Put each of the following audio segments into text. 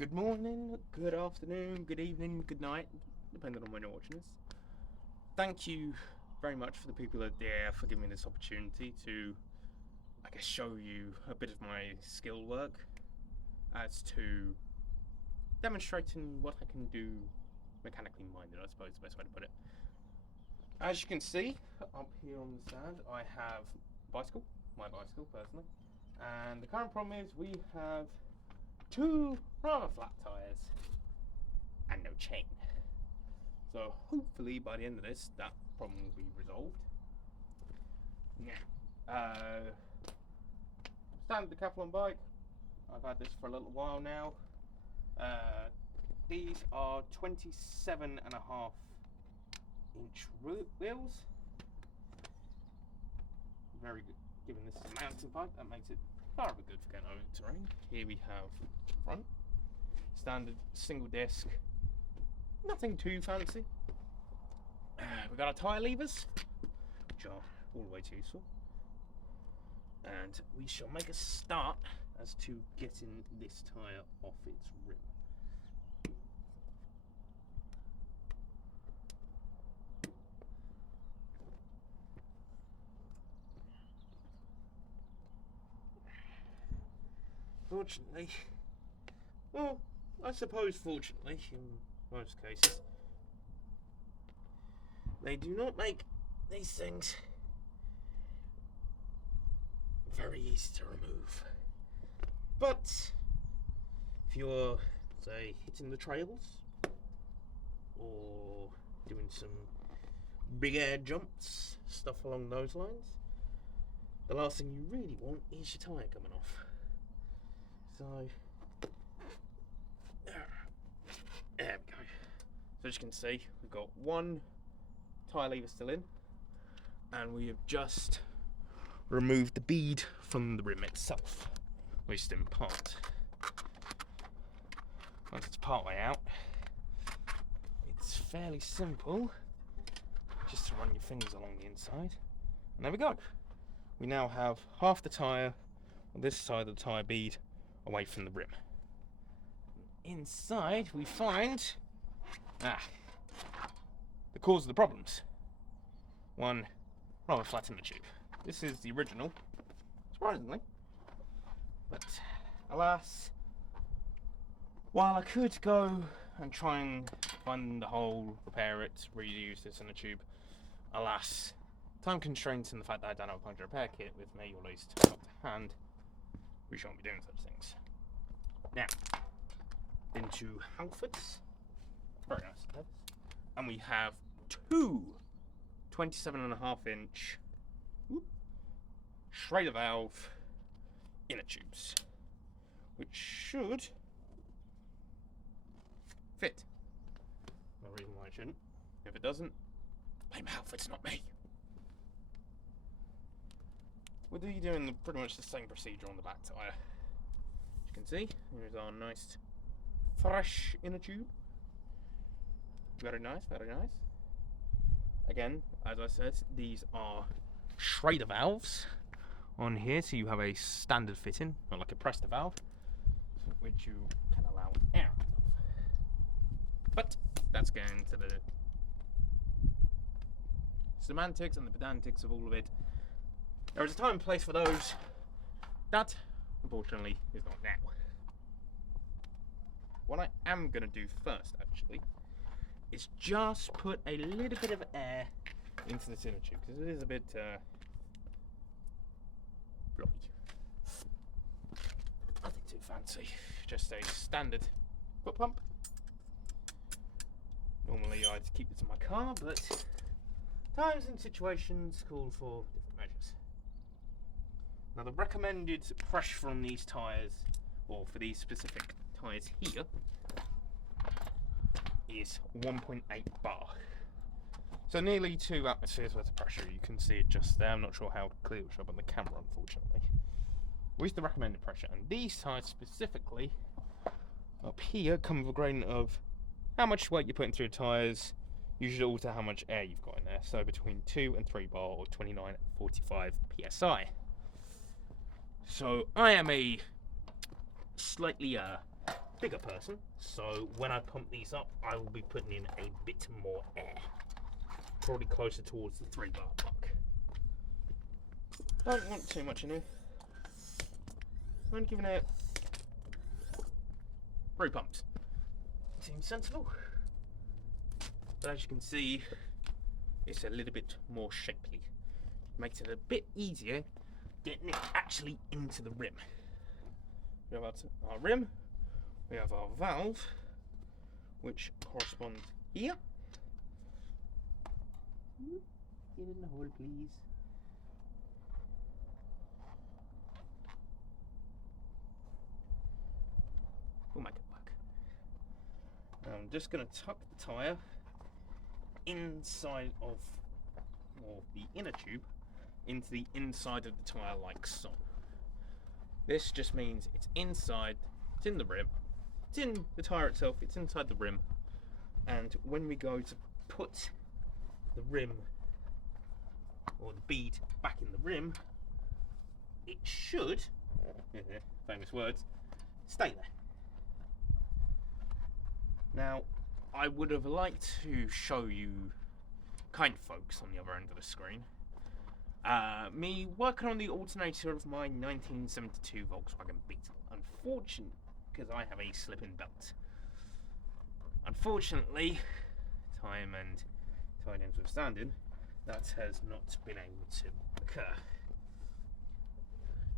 Good morning, good afternoon, good evening, good night, depending on when you're watching this. Thank you very much for the people at DAF for giving me this opportunity to, show you a bit of my skill work as to demonstrating what I can do mechanically minded, I suppose is the best way to put it. As you can see, up here on the stand, I have my bicycle personally, and the current problem is we have two rather flat tyres and no chain. So hopefully by the end of this that problem will be resolved. Standard decathlon bike. I've had this for a little while now. These are 27.5-inch wheels. Very good. Given this is a mountain bike, that makes it rather good for getting over terrain. Here we have the front. Standard single disc. Nothing too fancy. We've got our tyre levers, which are all the way too useful. And we shall make a start as to getting this tyre off its rim. Fortunately, well, I suppose fortunately, in most cases, they do not make these things very easy to remove. But if you're, say, hitting the trails or doing some big air jumps, stuff along those lines, the last thing you really want is your tyre coming off. So there we go. So as you can see, we've got one tyre lever still in, and we have just removed the bead from the rim itself, at least in part. Once it's part way out, it's fairly simple just to run your fingers along the inside, and there we go. We now have half the tyre on this side of the tyre bead away from the rim. Inside we find the cause of the problems. One rather flat inner tube. This is the original, surprisingly, but alas, while I could go and try and find the hole, repair it, reuse this inner tube, alas, time constraints and the fact that I don't have a puncture repair kit with me, or at least not to hand, we shan't be doing such things. Now, into Halfords, very nice, and we have two 27.5-inch Schrader valve inner tubes, which should fit. No reason why it shouldn't. If it doesn't, blame Halfords, not me. We're doing pretty much the same procedure on the back tyre. As you can see, here's our nice fresh inner tube. Very nice, very nice. Again, as I said, these are Schrader valves on here, so you have a standard fitting, not like a Presta valve, which you can allow air out of. But that's getting to the semantics and the pedantics of all of it. There is a time and place for those. That, unfortunately, is not now. What I am going to do first, actually, is just put a little bit of air into this inner tube, because it is a bit floppy. Nothing too fancy, just a standard foot pump. Normally I'd keep this in my car, but times and situations call for different measures. Now the recommended pressure from these tyres, or for these specific tyres here, is 1.8 bar. So nearly 2 atmospheres worth of pressure. You can see it just there. I'm not sure how clear it will show up on the camera, unfortunately. With the recommended pressure, and these tyres specifically up here come with a gradient of how much weight you're putting through the tyres, usually alter how much air you've got in there. So between 2 and 3 bar, or 29 and 45 psi. So I am a slightly bigger person, so when I pump these up, I will be putting in a bit more air. Probably closer towards the 3 bar mark. Don't want too much in here. I'm giving it 3 pumps. Seems sensible. But as you can see, it's a little bit more shapely. Makes it a bit easier getting it actually into the rim. We have our rim, we have our valve, which corresponds here. Get in the hole, please. We'll make it work. Now I'm just going to tuck the tyre inside of, or the inner tube, into the inside of the tyre like so. This just means it's inside, it's in the rim, it's in the tyre itself, it's inside the rim, and when we go to put the rim or the bead back in the rim, it should, famous words, stay there. Now, I would have liked to show you kind folks on the other end of the screen. Me working on the alternator of my 1972 Volkswagen Beetle. Unfortunately, because I have a slip-in belt. Unfortunately, time and tidings withstanding, that has not been able to occur.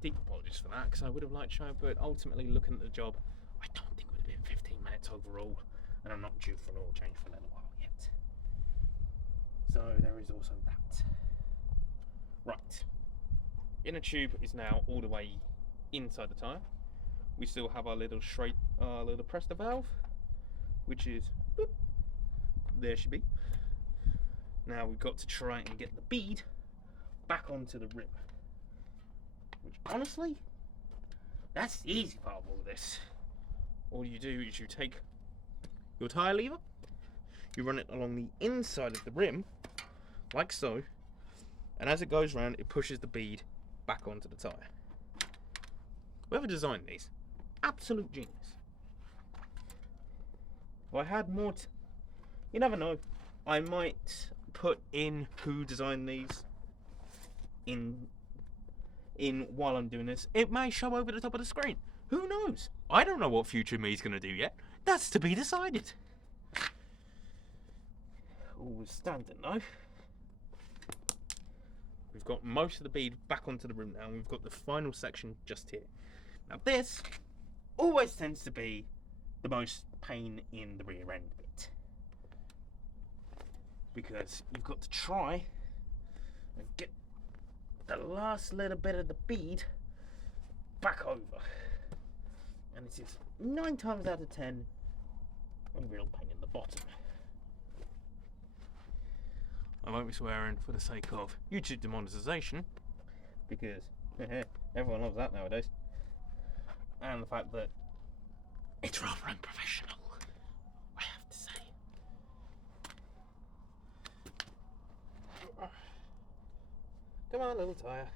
Deep apologies for that, because I would have liked to show, but ultimately looking at the job, I don't think it would have been 15 minutes overall, and I'm not due for an oil change for a little while yet. So there is also that. Right, inner tube is now all the way inside the tyre. We still have our little little Presta valve, which is, boop, there she be. Now we've got to try and get the bead back onto the rim. Which honestly, that's the easy part of all of this. All you do is you take your tyre lever, you run it along the inside of the rim, like so, and as it goes round, it pushes the bead back onto the tyre. Whoever designed these, absolute genius. If I had more, you never know, I might put in who designed these in while I'm doing this. It may show over the top of the screen. Who knows? I don't know what future me's going to do yet. That's to be decided. All standing though. We've got most of the bead back onto the rim now, and we've got the final section just here. Now this always tends to be the most pain in the rear end bit, because you've got to try and get the last little bit of the bead back over, and it is 9 times out of 10 a real pain in the bottom. I won't be swearing for the sake of YouTube demonetization, because everyone loves that nowadays, and the fact that it's rather unprofessional, I have to say. Come on, little tyre,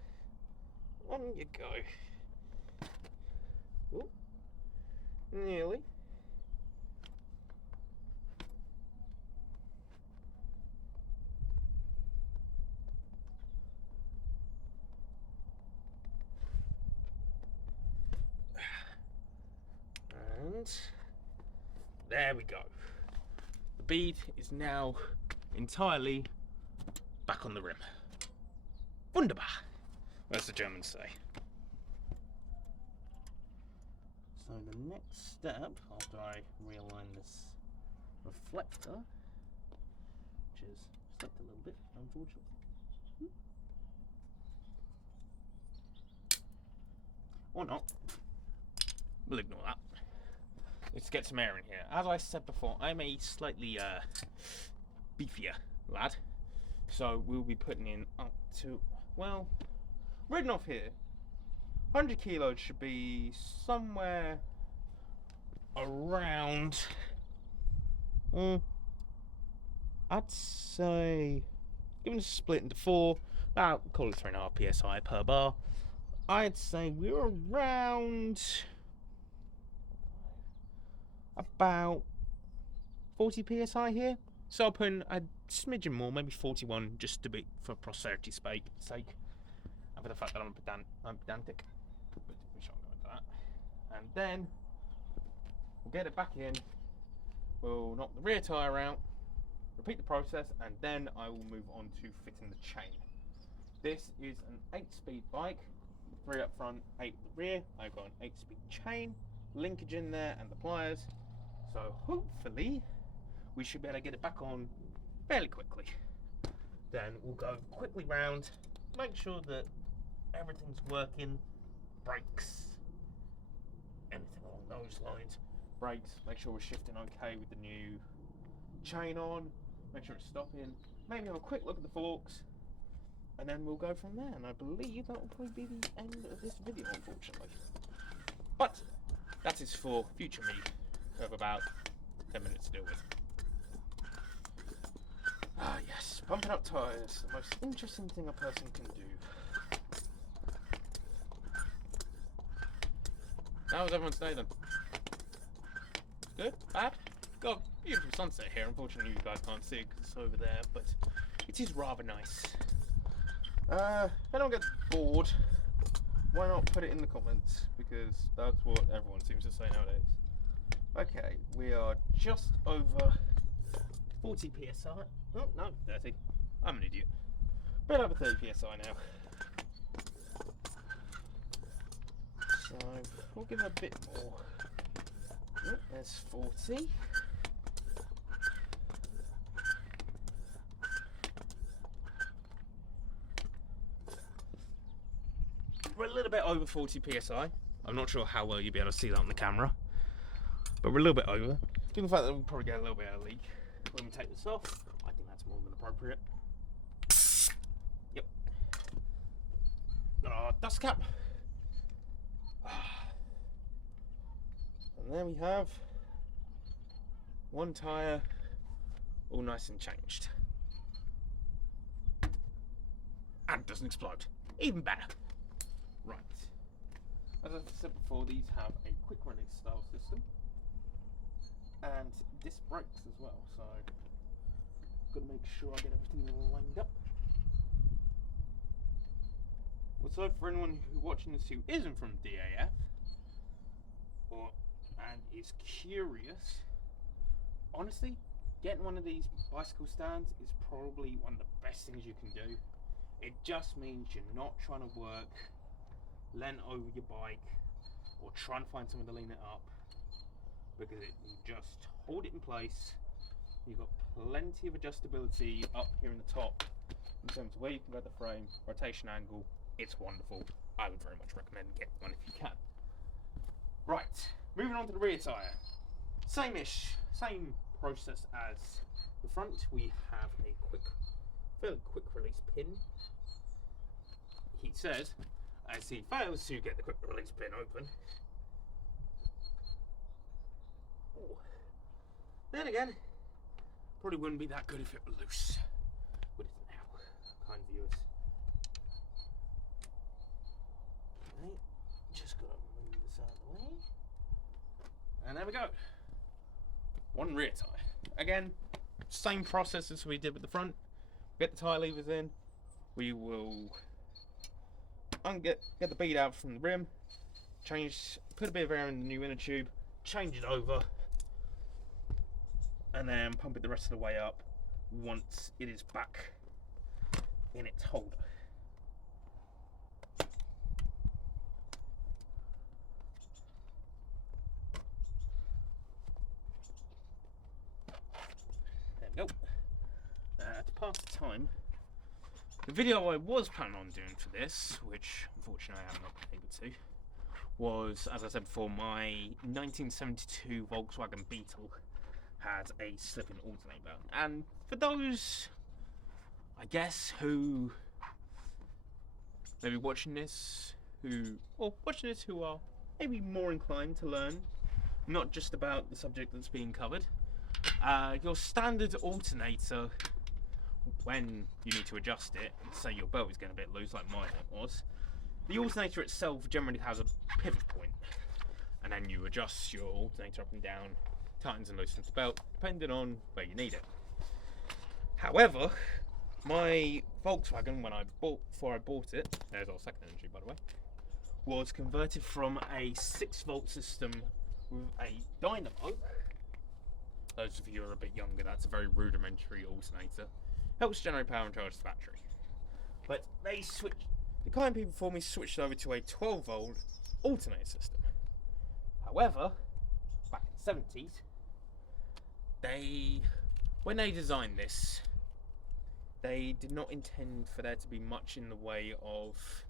on you go. Ooh, nearly. And there we go. The bead is now entirely back on the rim. Wunderbar, as the Germans say. So the next step, after I realign this reflector, which is slipped a little bit, unfortunately. Or not. We'll ignore that. Let's get some air in here. As I said before, I'm a slightly beefier lad, so we'll be putting in up to, well, written off here, 100 kilos should be somewhere around, I'd say, given it's split into 4, about, call it 3.5 psi per bar, I'd say we're around about 40 psi here. So I'll put in a smidgen more, maybe 41, just to be for posterity's sake, and for the fact that I'm pedantic. But we shan't go into that. And then we'll get it back in. We'll knock the rear tyre out, repeat the process, and then I will move on to fitting the chain. This is an 8-speed bike, 3 up front, 8 at the rear. I've got an 8-speed chain, linkage in there, and the pliers. So hopefully we should be able to get it back on fairly quickly. Then we'll go quickly round, make sure that everything's working, brakes, anything along those lines. Brakes, make sure we're shifting okay with the new chain on, make sure it's stopping, maybe have a quick look at the forks, and then we'll go from there. And I believe that will probably be the end of this video, unfortunately. But that is for future me, who have about 10 minutes to deal with. Ah yes, pumping up tyres, the most interesting thing a person can do. How was everyone's day then? Good? Bad? Got a beautiful sunset here. Unfortunately you guys can't see it because it's over there, but it is rather nice. If anyone gets bored, why not put it in the comments, because that's what everyone seems to say nowadays. Okay, we are just over 40 psi. Oh, no, 30. I'm an idiot. Bit over 30 psi now. So, we'll give it a bit more. Oh, there's 40. We're a little bit over 40 psi. I'm not sure how well you'll be able to see that on the camera, but we're a little bit over. Given the fact that we'll probably get a little bit of a leak when we take this off, I think that's more than appropriate. Yep. Dust cap. And there we have one tyre all nice and changed. And it doesn't explode. Even better. Right. As I said before, these have a quick release style system. And disc brakes as well, so I've got to make sure I get everything lined up. Also, for anyone watching this who isn't from DAF and is curious, honestly, getting one of these bicycle stands is probably one of the best things you can do. It just means you're not trying to work lean over your bike or trying to find somewhere to lean it up, because it will just hold it in place. You've got plenty of adjustability up here in the top in terms of where you can go the frame, rotation angle. It's wonderful. I would very much recommend getting one if you can. Right, moving on to the rear tyre. Same process as the front. We have a fairly quick release pin. He says, as he fails to get the quick release pin open. Ooh. Then again, probably wouldn't be that good if it were loose. What is it now, kind viewers? Okay, just gotta move this out of the way. And there we go. One rear tyre. Again, same process as we did with the front. Get the tyre levers in. We will get the bead out from the rim. Put a bit of air in the new inner tube. Change it over. And then pump it the rest of the way up once it is back in its holder. There we go. To pass the time, the video I was planning on doing for this, which unfortunately I am not able to, was, as I said before, my 1972 Volkswagen Beetle had a slip-in alternator. And for those, I guess, who may be watching this, who are maybe more inclined to learn, not just about the subject that's being covered, your standard alternator, when you need to adjust it, say your belt is getting a bit loose like mine was, the alternator itself generally has a pivot point, and then you adjust your alternator up and down tightens and loosens the belt, depending on where you need it. However, my Volkswagen, before I bought it, there's our second entry by the way, was converted from a 6-volt system with a dynamo. Those of you who are a bit younger, that's a very rudimentary alternator. Helps generate power and charge the battery. But the kind people before me switched over to a 12-volt alternator system. However, back in the 70s, when they designed this, they did not intend for there to be much in the way of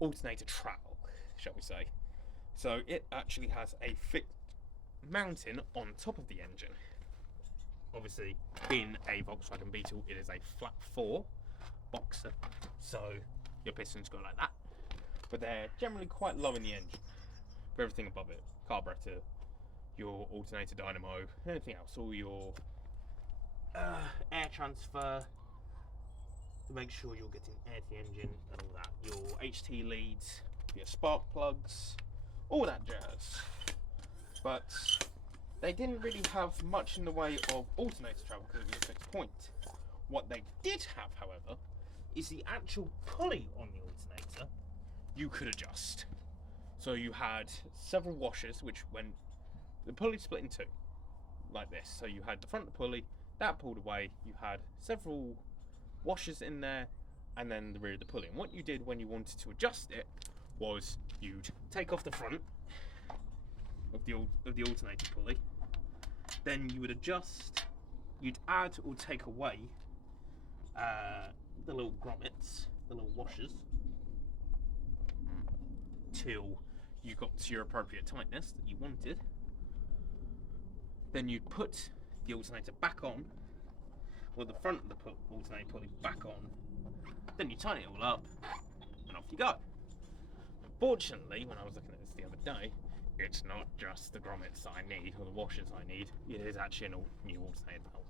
alternator travel, shall we say. So it actually has a fixed mounting on top of the engine. Obviously, being a Volkswagen Beetle, it is a flat 4 boxer, so your pistons go like that. But they're generally quite low in the engine. For everything above it, carburetor, your alternator dynamo, anything else, all your air transfer to make sure you're getting air to the engine and all that. Your HT leads, your spark plugs, all that jazz. But they didn't really have much in the way of alternator travel because it was a fixed point. What they did have, however, is the actual pulley on the alternator you could adjust. So you had several washers, which when the pulley split in two, like this. So you had the front of the pulley, that pulled away, you had several washers in there, and then the rear of the pulley. And what you did when you wanted to adjust it was you'd take off the front of the alternator pulley, then you would adjust, you'd add or take away the little grommets, the little washers, till you got to your appropriate tightness that you wanted. Then you'd put the alternator back on, or the front of the alternator pulley back on, then you tighten it all up, and off you go. Unfortunately, when I was looking at this the other day, it's not just the grommets that I need, or the washers I need, it is actually a new alternator belt.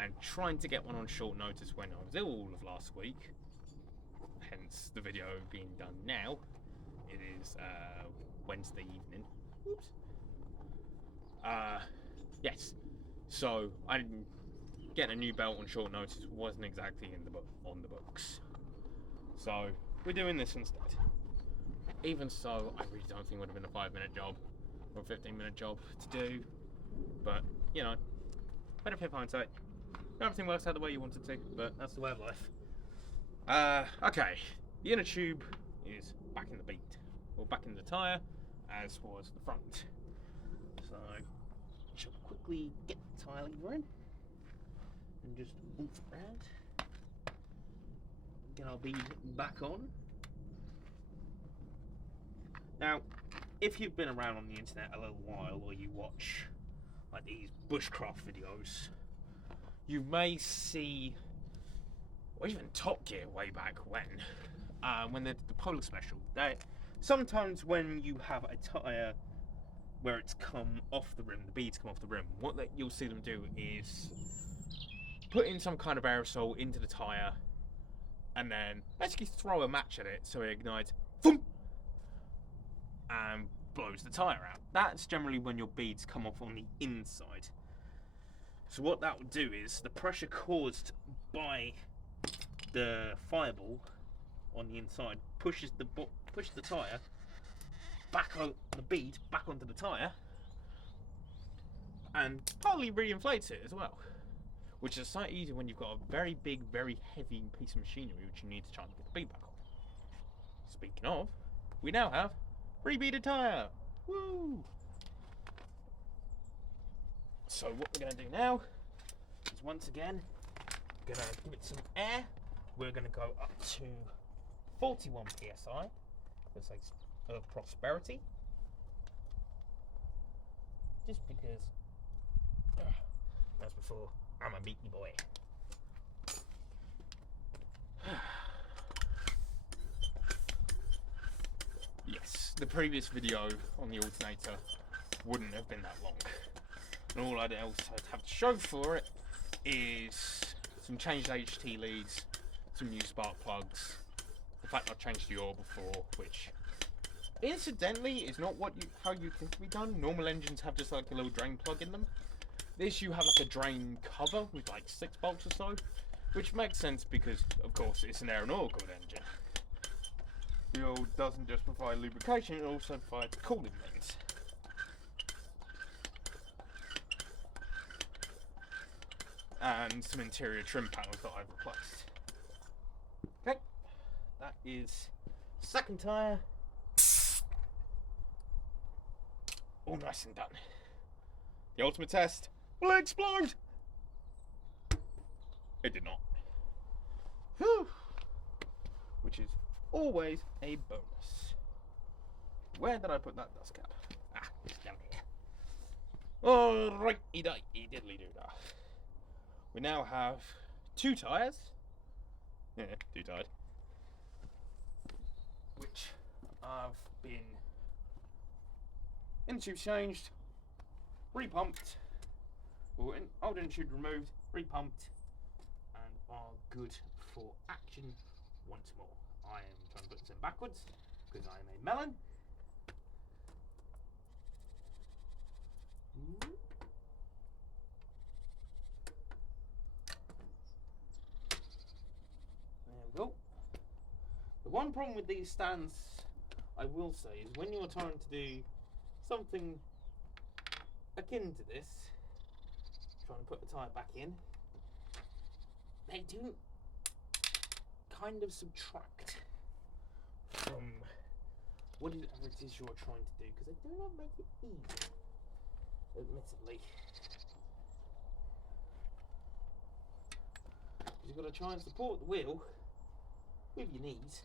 And trying to get one on short notice when I was ill all of last week, hence the video being done now. It is Wednesday evening. Oops. Yes. So getting a new belt on short notice wasn't exactly on the books. So we're doing this instead. Even so, I really don't think it would have been a 5-minute job or a 15-minute job to do. But you know, benefit of hindsight. Not everything works out the way you want it to, but that's the way of life. Okay. The inner tube is back in the bead, or back in the tyre, as was the front. So, I shall quickly get the tyre lever in, and just oomph it around. Get our bead back on. Now, if you've been around on the internet a little while, or you watch like these bushcraft videos, you may see, or even Top Gear way back when they did the Polar Special. Sometimes when you have a tyre where it's come off the rim, the beads come off the rim, what you'll see them do is put in some kind of aerosol into the tyre and then basically throw a match at it so it ignites, boom, and blows the tyre out. That's generally when your beads come off on the inside. So what that would do is the pressure caused by the fireball on the inside pushes the tyre back on the bead back onto the tyre, and partly re-inflates it as well, which is slightly easier when you've got a very big, very heavy piece of machinery which you need to try and get the bead back on. Speaking of, we now have re-beaded tyre. Woo! So what we're going to do now is once again going to give it some air. We're going to go up to 41 psi for the sake of prosperity, just because as before, I'm a meaty boy. Yes, the previous video on the alternator wouldn't have been that long. And all I'd else have to show for it is some changed HT leads, some new spark plugs, the fact I've changed the oil before, which incidentally, it's not how you think it be done. Normal engines have just like a little drain plug in them. This you have like a drain cover with like 6 bolts or so, which makes sense because, of course, it's an air and oil cooled engine. Fuel doesn't just provide lubrication, it also provides cooling means. And some interior trim panels that I've replaced. Okay, that is second tyre. All nice and done. The ultimate test will explode! It did not. Whew. Which is always a bonus. Where did I put that dust cap? Ah, it's down here. Alrighty diddly doo dah. We now have 2 tyres. Yeah, 2 tyres. Which have been inner tube changed, repumped, or old inner tube removed, repumped, and are good for action once more. I am trying to put this in backwards because I am a melon. There we go. The one problem with these stands, I will say, is when you're trying to do something akin to this, trying to put the tyre back in, they do kind of subtract from whatever it is you're trying to do, because they do not make it easy, admittedly. You've got to try and support the wheel with your knees.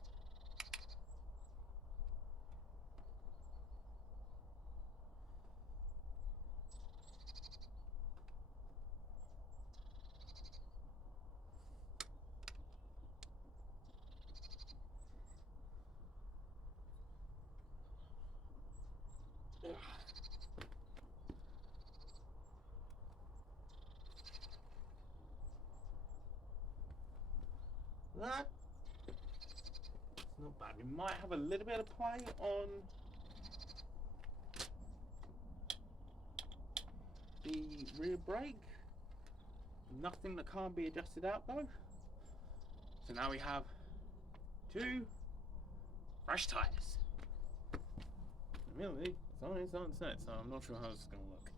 That's not bad. We might have a little bit of play on the rear brake. Nothing that can't be adjusted out though. So now we have 2 fresh tyres. Really, it's on set, so I'm not sure how it's going to look.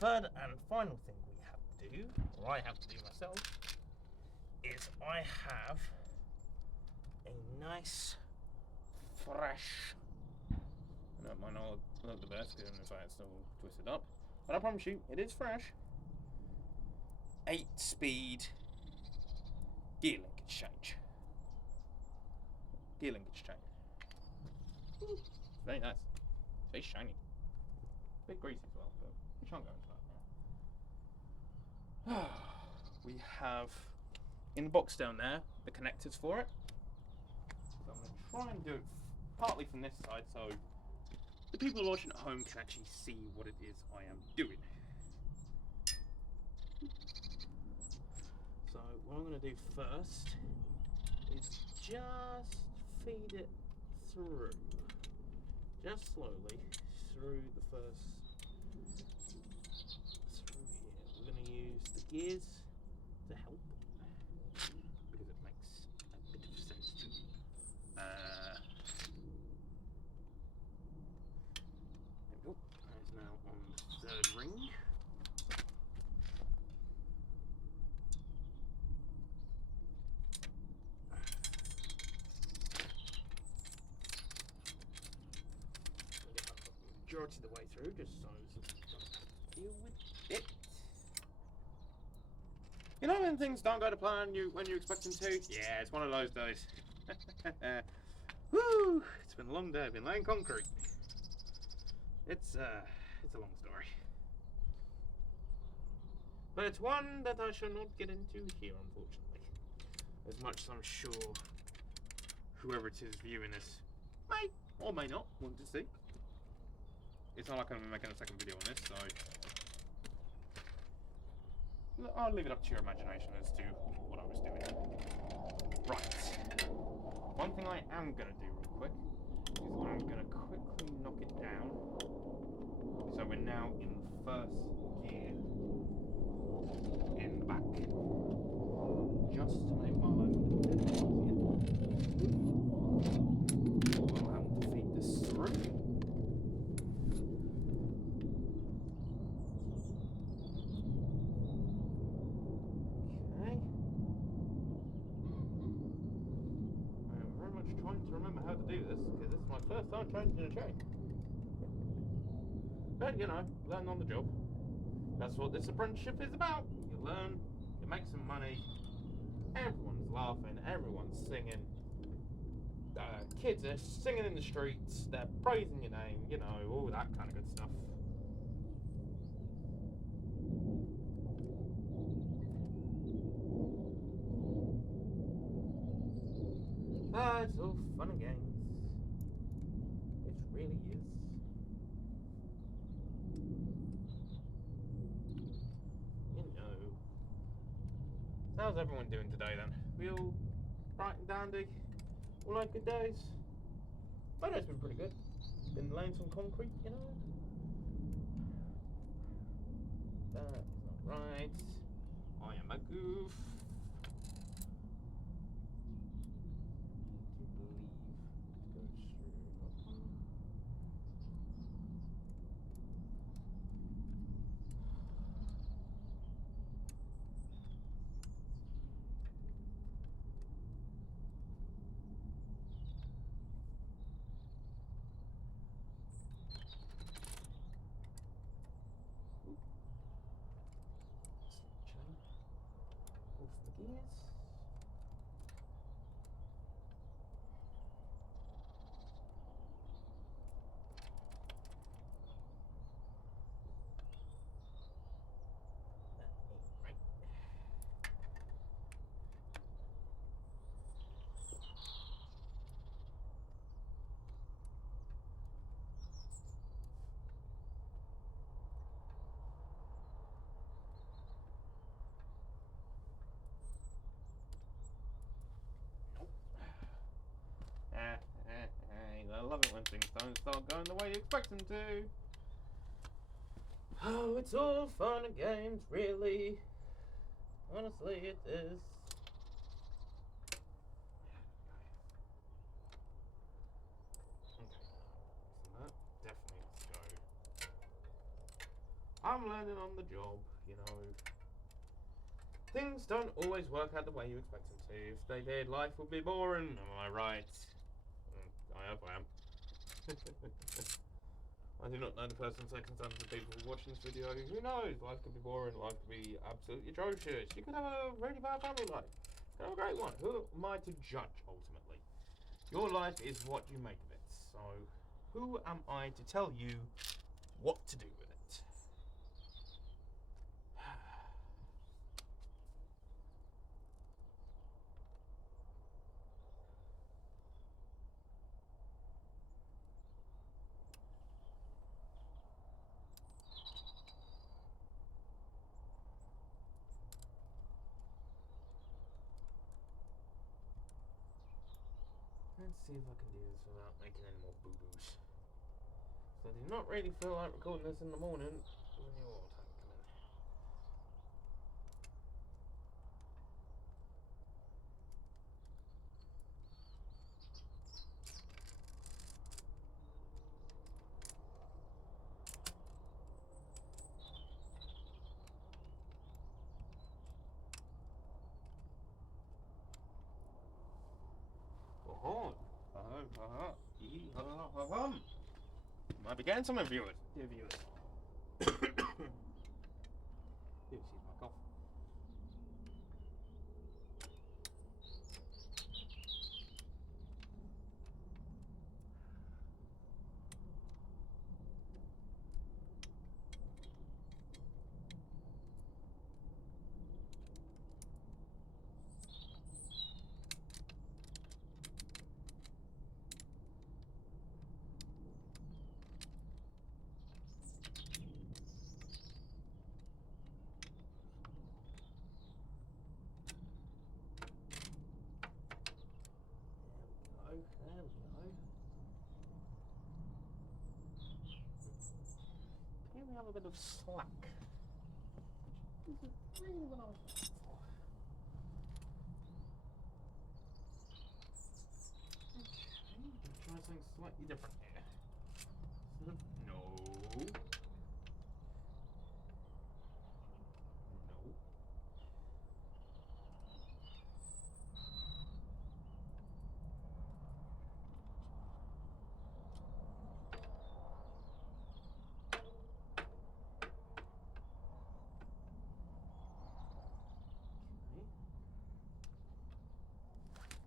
Third and final thing we have to do, or I have to do myself, is I have a nice, fresh, it might not look the best given the fact it's still twisted up, but I promise you, it is fresh, 8-speed gear linkage change. Gear linkage change. Very nice. It's very shiny. A bit greasy as well, but we shan't go into that now. We have in the box down there the connectors for it. So I'm going to try and do it partly from this side so the people watching at home can actually see what it is I am doing. So what I'm going to do first is just feed it through. Just slowly through the first, through here. We're going to use the gears to help because it makes a bit of sense to me. There we go. That is now on the 3rd ring. Majority of the way through, just so deal with it. You know when things don't go to plan when you expect them to? Yeah, it's one of those days. Woo! It's been a long day. I've been laying concrete. It's a long story, but it's one that I shall not get into here, unfortunately. As much as I'm sure whoever it is viewing this may or may not want to see. It's not like I'm making a second video on this, so I'll leave it up to your imagination as to what I was doing. Right. One thing I am going to do real quick I'm going to quickly knock it down. So we're now in first gear in back. Just to make my life a little bit easier. I'll have to feed this through. Trying to remember how to do this because this is my first time changing a chain. But you know, learn on the job. That's what this apprenticeship is about. You learn, you make some money, everyone's laughing, everyone's singing. Kids are singing in the streets, they're praising your name, you know, all that kind of good stuff. It's all fun and games. It really is. You know. So how's everyone doing today then? We all bright and dandy? All like good days? My day's been pretty good. Been laying some concrete, you know. That's not right. I am a goof. I love it when things don't start going the way you expect them to. Oh, it's all fun and games, really. Honestly, it is. Okay, that definitely has to go. I'm learning on the job, you know. Things don't always work out the way you expect them to. If they did, life would be boring. Am I right? I hope I am. I do not know the personal circumstances of people watching this video. Who knows? Life could be boring. Life could be absolutely atrocious. You could have a really bad family life. You could have a great one. Who am I to judge, ultimately? Your life is what you make of it. So, who am I to tell you what to do with it? Let's see if I can do this without making any more boo-boos. So I do not really feel like recording this in the morning when the oil tank come in. Might be getting some viewers, dear viewers. Excuse my cough. have a bit of slack. This is really what I was looking for. Okay, I'm gonna try something slightly different here. No. No.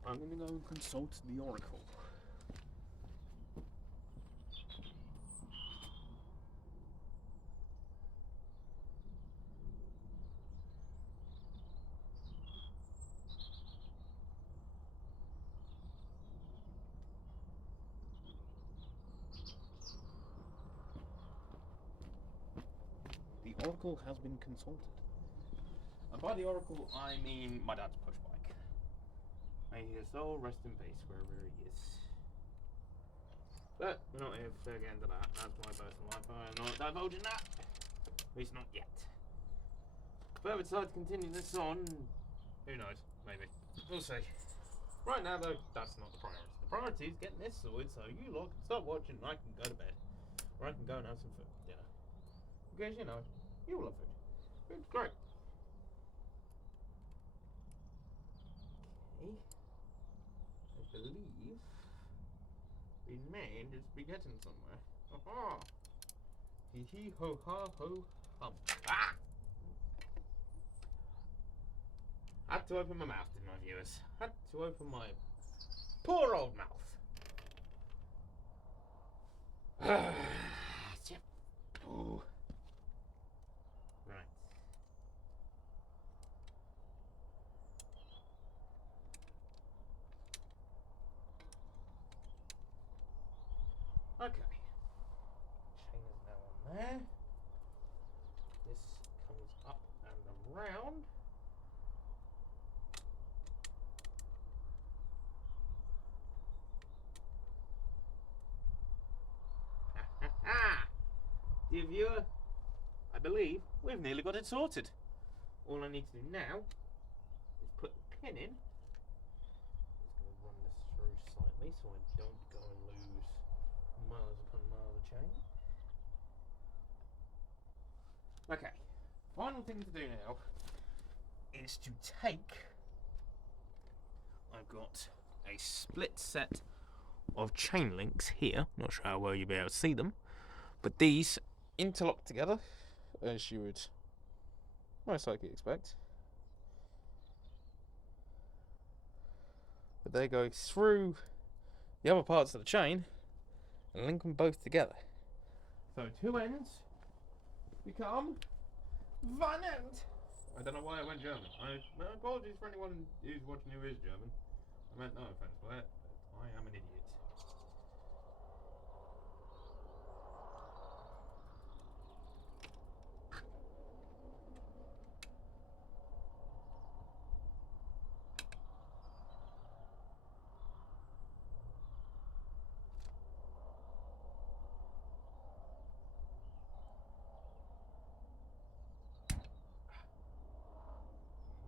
I'm going to go and consult the oracle. The oracle has been consulted. And by the oracle, I mean my dad's push bike. May his soul rest in peace wherever he is. But we're not here to get into that. That's my personal life. I'm not divulging that. At least not yet. But if we decide to continue this on, who knows? Maybe. We'll see. Right now, though, that's not the priority. The priority is getting this sorted so you lot can stop watching and I can go to bed. Or I can go and have some food, dinner. Because, you know, you all love food. Food's great. Okay. I believe we may just be getting somewhere. Aha! Hee hee ho ha ho hum. Ah! Had to open my mouth, didn't I, viewers? Had to open my poor old mouth. Ooh. Right. Okay. Chain is now on there. This comes up and around. Dear viewer, I believe we've nearly got it sorted. All I need to do now is put the pin in. Just going to run this through slightly so I don't go and lose miles upon miles of chain. Okay, final thing to do now is to take, I've got a split set of chain links here, not sure how well you'll be able to see them, but these interlock together as you would most likely expect. But they go through the other parts of the chain and link them both together. So two ends become one end. I don't know why I went German. My apologies for anyone who's watching who is German. I meant no offense for that, but I am an idiot.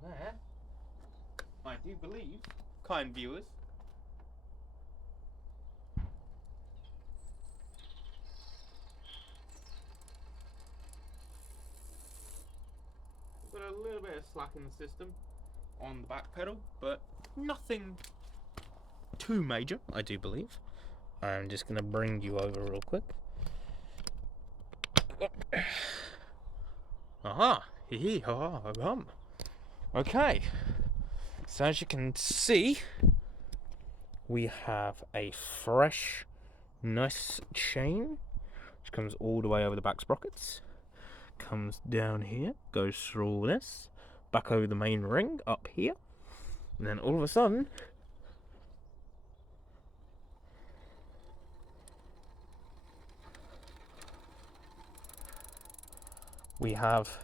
There, I do believe, kind viewers, we've got a little bit of slack in the system on the back pedal, but nothing too major, I do believe. I'm just going to bring you over real quick. Aha! Hee hee ha ha hum. Okay, so as you can see, we have a fresh, nice chain, which comes all the way over the back sprockets, comes down here, goes through all this, back over the main ring, up here, and then all of a sudden, we have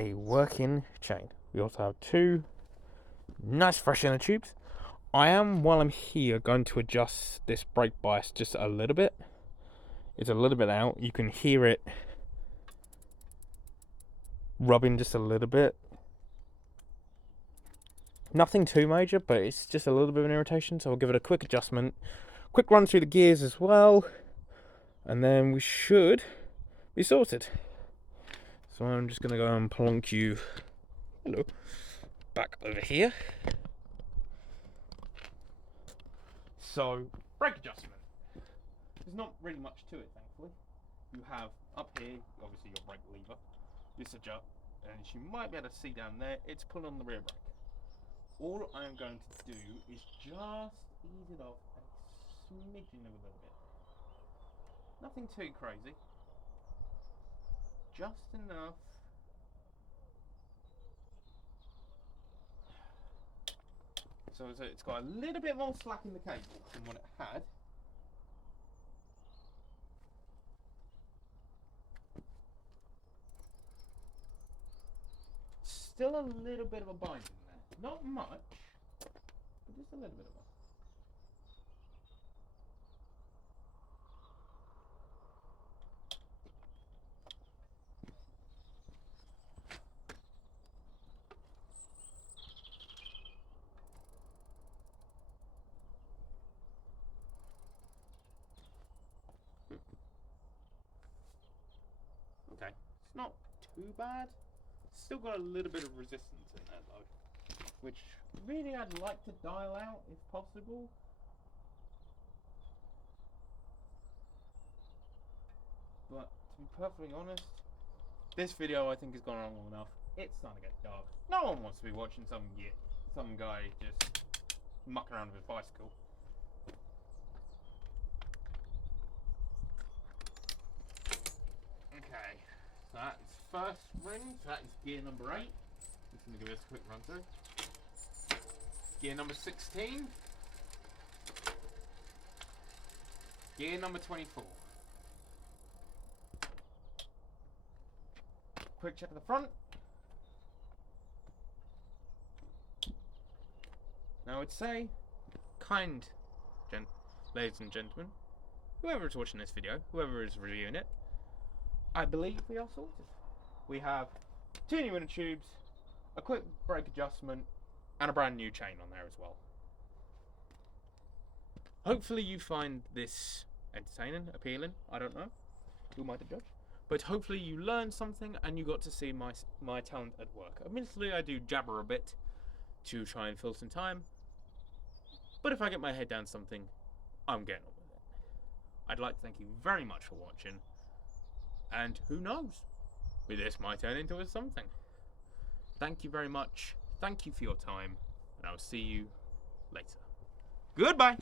a working chain. We also have two nice fresh inner tubes. I am, while I'm here, going to adjust this brake bias just a little bit. It's a little bit out. You can hear it rubbing just a little bit. Nothing too major, but it's just a little bit of an irritation, so I'll give it a quick adjustment. Quick run through the gears as well, and then we should be sorted. So I'm just going to go and plonk you, hello, back over here. So, brake adjustment. There's not really much to it, thankfully. You have up here, obviously your brake lever. This adjust, and as you might be able to see down there, it's pulling on the rear brake. All I'm going to do is just ease it off a smidgen of a little bit. Nothing too crazy. Just enough. So it's got a little bit more slack in the cable than what it had. Still a little bit of a bind in there. Not much, but just a little bit of one. Okay, it's not too bad. Still got a little bit of resistance in there though, which really I'd like to dial out if possible. But to be perfectly honest, this video I think has gone on long enough. It's starting to get dark. No one wants to be watching some guy just mucking around with his bicycle. Okay, so that's first ring, so that is gear number 8. Just going to give us a quick run through. Gear number 16. Gear number 24. Quick check of the front. Now I'd say, ladies and gentlemen, whoever is watching this video, whoever is reviewing it, I believe we are sorted. We have 2 new inner tubes, a quick brake adjustment, and a brand new chain on there as well. Hopefully you find this entertaining, appealing, I don't know, who am I to judge? But hopefully you learned something and you got to see my talent at work. Admittedly I do jabber a bit to try and fill some time, but if I get my head down something, I'm getting on with it. I'd like to thank you very much for watching, and who knows, this might turn into something. Thank you very much, thank you for your time, and I'll see you later. Goodbye!